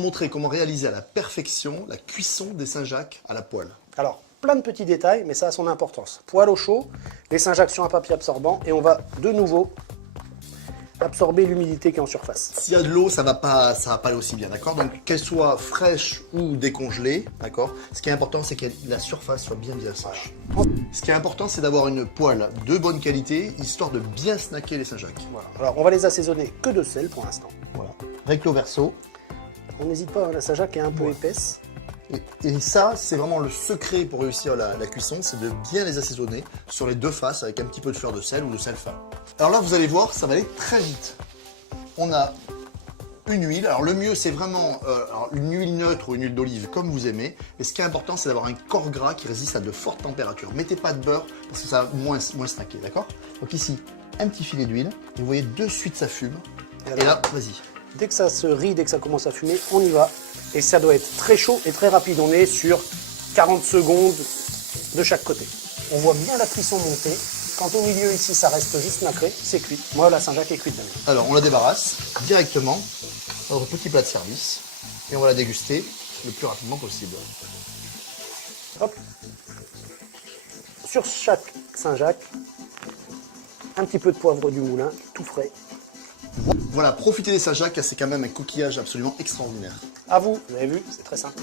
vous montrer comment réaliser à la perfection la cuisson des Saint-Jacques à la poêle. Alors, plein de petits détails, mais ça a son importance. Poêle au chaud, les Saint-Jacques sur un papier absorbant, et on va de nouveau absorber l'humidité qui est en surface. S'il y a de l'eau, ça va pas aller aussi bien, d'accord? Donc qu'elle soit fraîche ou décongelée, d'accord? Ce qui est important, c'est que la surface soit bien sèche. Ce qui est important, c'est d'avoir une poêle de bonne qualité, histoire de bien snacker les Saint-Jacques. Voilà. Alors, on va les assaisonner que de sel pour l'instant. Voilà. Recto verso. On n'hésite pas, la Saint-Jacques est un peu épaisse. Et ça, c'est vraiment le secret pour réussir la cuisson, c'est de bien les assaisonner sur les deux faces avec un petit peu de fleur de sel ou de sel fin. Alors là, vous allez voir, ça va aller très vite. On a une huile. Alors le mieux, c'est vraiment une huile neutre ou une huile d'olive, comme vous aimez. Et ce qui est important, c'est d'avoir un corps gras qui résiste à de fortes températures. Mettez pas de beurre parce que ça va moins snacker, d'accord? Donc ici, un petit filet d'huile. Et vous voyez, de suite, ça fume. Et là, vas-y. Dès que ça se rit, dès que ça commence à fumer, on y va. Et ça doit être très chaud et très rapide. On est sur 40 secondes de chaque côté. On voit bien la cuisson monter. Quand au milieu ici, ça reste juste nacré, c'est cuit. Moi, la Saint-Jacques est cuite, Damien. Alors, on la débarrasse directement dans notre petit plat de service. Et on va la déguster le plus rapidement possible. Hop. Sur chaque Saint-Jacques, un petit peu de poivre du moulin, tout frais. Voilà, profitez des Saint-Jacques, c'est quand même un coquillage absolument extraordinaire. À vous, vous avez vu, c'est très simple.